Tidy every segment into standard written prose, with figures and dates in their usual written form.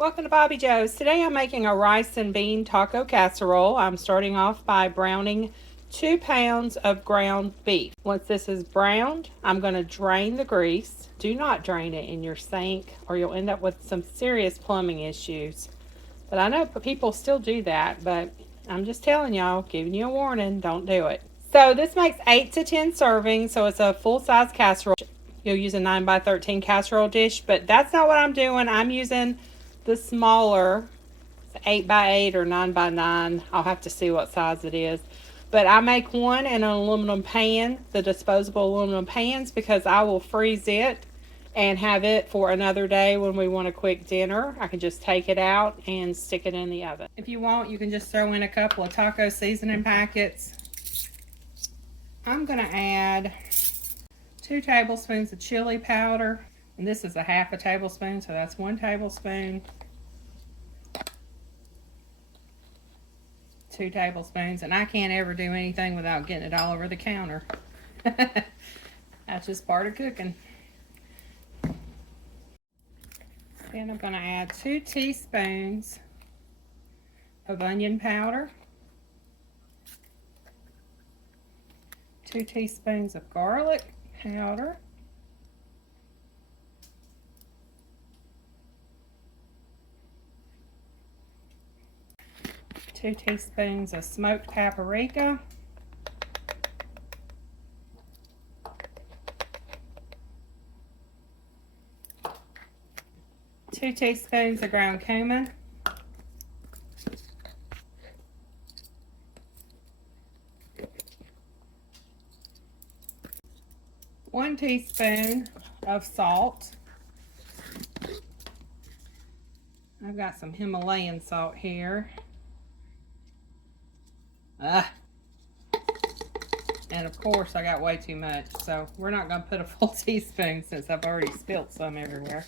Welcome to Bobbi Jo's. Today I'm making a rice and bean taco casserole. I'm starting off by browning 2 pounds of ground beef. Once this is browned, I'm going to drain the grease. Do not drain it in your sink or you'll end up with some serious plumbing issues. But I know people still do that, but I'm just telling y'all, giving you a warning, don't do it. So this makes 8 to 10 servings, so it's a full-size casserole. You'll use a 9x13 casserole dish, but that's not what I'm doing. I'm using the smaller 8x8 or 9x9. I'll have to see what size it is. But I make one in an aluminum pan, the disposable aluminum pans, because I will freeze it and have it for another day when we want a quick dinner. I can just take it out and stick it in the oven. If you want, you can just throw in a couple of taco seasoning packets. I'm going to add 2 tablespoons of chili powder. And this is a half a tablespoon, so that's 1 tablespoon. 2 tablespoons, and I can't ever do anything without getting it all over the counter. That's just part of cooking. Then I'm going to add 2 teaspoons of onion powder, 2 teaspoons of garlic powder, 2 teaspoons of smoked paprika, 2 teaspoons of ground cumin, 1 teaspoon of salt. I've got some Himalayan salt here. And of course I got way too much, so we're not going to put a full teaspoon since I've already spilt some everywhere.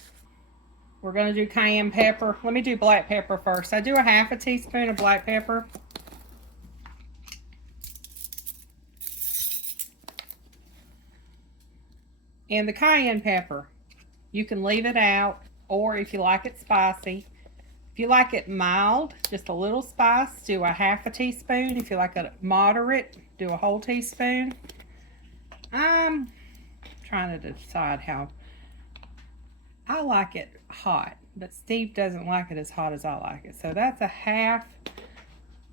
We're going to do cayenne pepper. Let me do black pepper first. I do a half a teaspoon of black pepper. And the cayenne pepper, you can leave it out, or if you like it spicy. If you like it mild, just a little spice, do a half a teaspoon. If you like it moderate, do a whole teaspoon. I'm trying to decide how. I like it hot, but Steve doesn't like it as hot as I like it. So that's a half.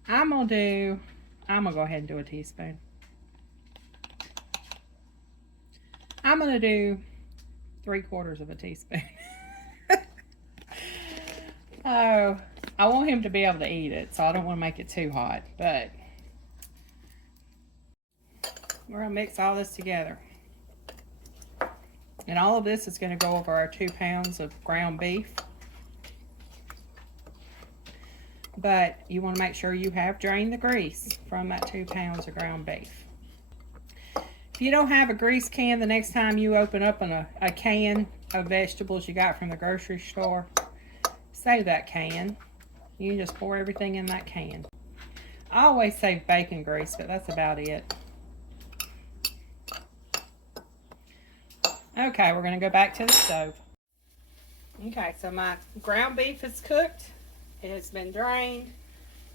I'm gonna go ahead and do a teaspoon. I'm gonna do 3/4 of a teaspoon. Oh, I want him to be able to eat it, so I don't want to make it too hot, but we're gonna mix all this together. And all of this is going to go over our 2 pounds of ground beef. But you want to make sure you have drained the grease from that 2 pounds of ground beef. If you don't have a grease can, the next time you open up a can of vegetables you got from the grocery store, save that can. You can just pour everything in that can. I always save bacon grease, but that's about it. Okay, we're going to go back to the stove. Okay, so my ground beef is cooked. It has been drained.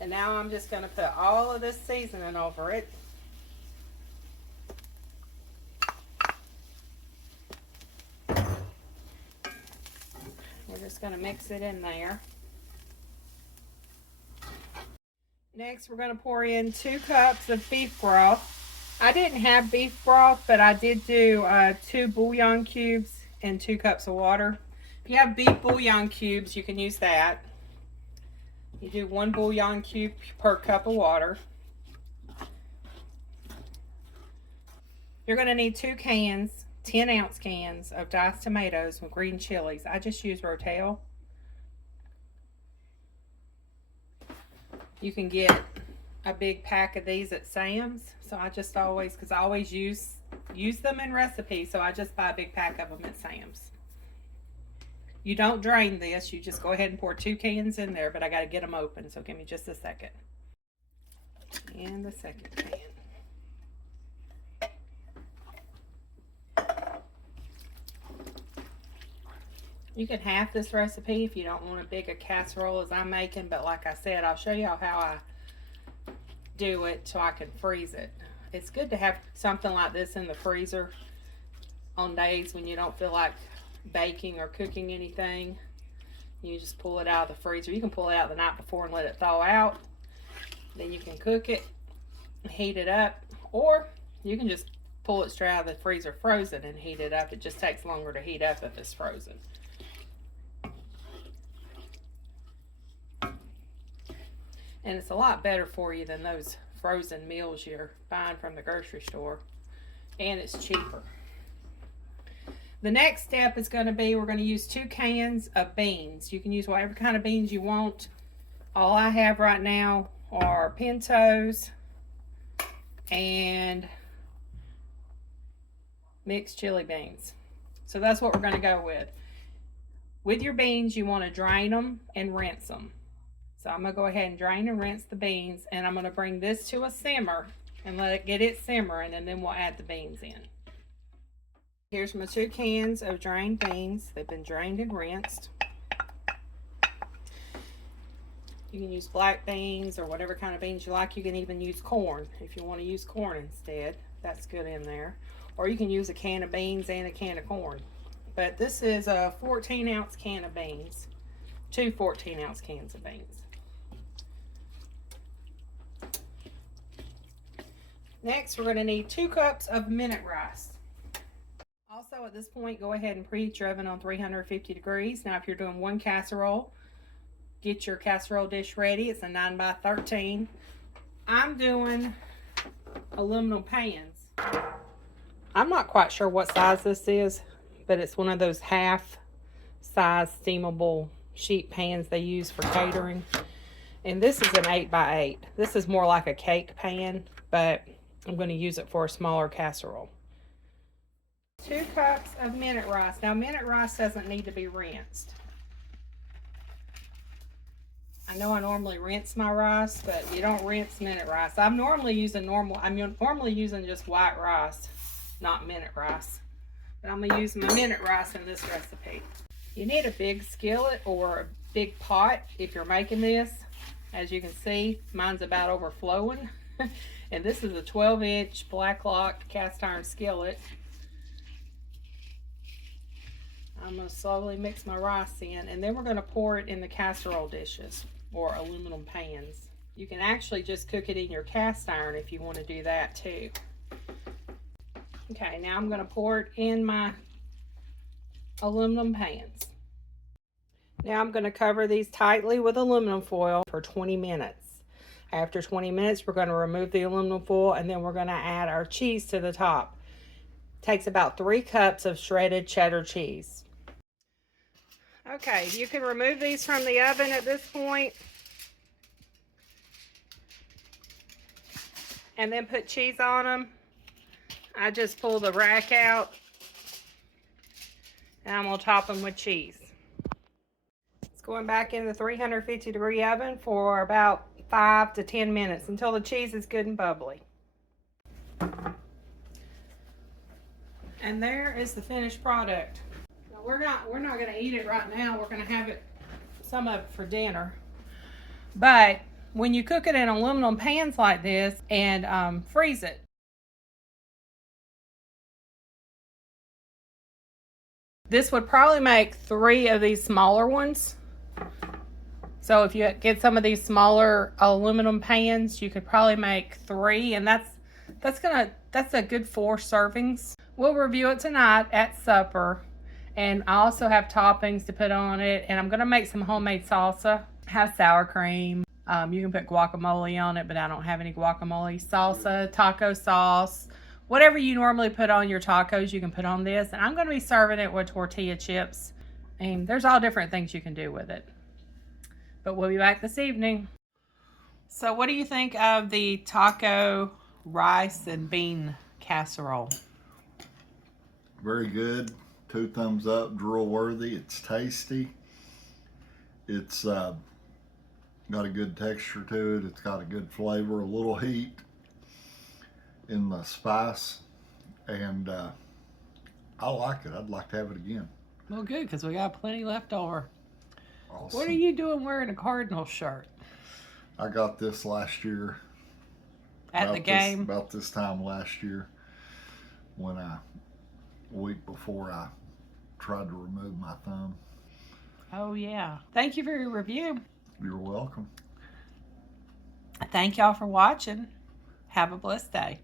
And now I'm just going to put all of this seasoning over it. We're just going to mix it in there. Next, we're going to pour in 2 cups of beef broth. I didn't have beef broth, but I did do 2 bouillon cubes and 2 cups of water. If you have beef bouillon cubes, you can use that. You do 1 bouillon cube per cup of water. You're going to need 2 cans, 10-ounce cans of diced tomatoes with green chilies. I just use Rotel. You can get a big pack of these at Sam's. So I just always, because I always use them in recipes, so I just buy a big pack of them at Sam's. You don't drain this, you just go ahead and pour 2 cans in there, but I got to get them open, so give me just a second. And the second can. You can half this recipe if you don't want as big a casserole as I'm making, but like I said, I'll show y'all how I do it so I can freeze it. It's good to have something like this in the freezer on days when you don't feel like baking or cooking anything. You just pull it out of the freezer. You can pull it out the night before and let it thaw out. Then you can cook it, heat it up, or you can just pull it straight out of the freezer frozen and heat it up. It just takes longer to heat up if it's frozen. And it's a lot better for you than those frozen meals you're buying from the grocery store. And it's cheaper. The next step is going to be, we're going to use 2 cans of beans. You can use whatever kind of beans you want. All I have right now are pintos and mixed chili beans. So that's what we're going to go with. With your beans, you want to drain them and rinse them. So I'm going to go ahead and drain and rinse the beans, and I'm going to bring this to a simmer and let it get it simmering, and then we'll add the beans in. Here's my 2 cans of drained beans. They've been drained and rinsed. You can use black beans or whatever kind of beans you like. You can even use corn if you want to use corn instead. That's good in there. Or you can use a can of beans and a can of corn. But this is a 14-ounce can of beans. 2 14-ounce cans of beans. Next, we're going to need 2 cups of minute rice. Also, at this point, go ahead and preheat your oven on 350 degrees. Now, if you're doing 1 casserole, get your casserole dish ready. It's a 9x13. I'm doing aluminum pans. I'm not quite sure what size this is, but it's one of those half-size steamable sheet pans they use for catering. And this is an 8x8. This is more like a cake pan, but I'm going to use it for a smaller casserole. 2 cups of minute rice. Now, minute rice doesn't need to be rinsed. I know I normally rinse my rice, but you don't rinse minute rice. I'm normally using just white rice, not minute rice. But I'm going to use my minute rice in this recipe. You need a big skillet or a big pot if you're making this. As you can see, mine's about overflowing. And this is a 12-inch black lock cast iron skillet. I'm going to slowly mix my rice in, and then we're going to pour it in the casserole dishes or aluminum pans. You can actually just cook it in your cast iron if you want to do that too. Okay, now I'm going to pour it in my aluminum pans. Now I'm going to cover these tightly with aluminum foil for 20 minutes. After 20 minutes, we're going to remove the aluminum foil, and then we're going to add our cheese to the top. It takes about 3 cups of shredded cheddar cheese. Okay, you can remove these from the oven at this point, and then put cheese on them. I just pull the rack out, and I'm going to top them with cheese. It's going back in the 350-degree oven for about 5 to 10 minutes until the cheese is good and bubbly. And there is the finished product. Now we're not going to eat it right now. We're going to have some of it for dinner. But when you cook it in aluminum pans like this and freeze it, this would probably make 3 of these smaller ones. So if you get some of these smaller aluminum pans, you could probably make 3, and that's a good 4 servings. We'll review it tonight at supper, and I also have toppings to put on it, and I'm gonna make some homemade salsa. Have sour cream. You can put guacamole on it, but I don't have any guacamole. Salsa, taco sauce, whatever you normally put on your tacos, you can put on this. And I'm gonna be serving it with tortilla chips, and there's all different things you can do with it. But we'll be back this evening. So what do you think of the taco rice and bean casserole? Very good. 2 thumbs up, drool-worthy. It's tasty. It's got a good texture to it. It's got a good flavor, a little heat in the spice. And I like it. I'd like to have it again. Well, good, because we got plenty left over. Awesome. What are you doing wearing a Cardinal shirt? I got this last year. At the game? About this time last year, when a week before I tried to remove my thumb. Oh, yeah. Thank you for your review. You're welcome. Thank y'all for watching. Have a blessed day.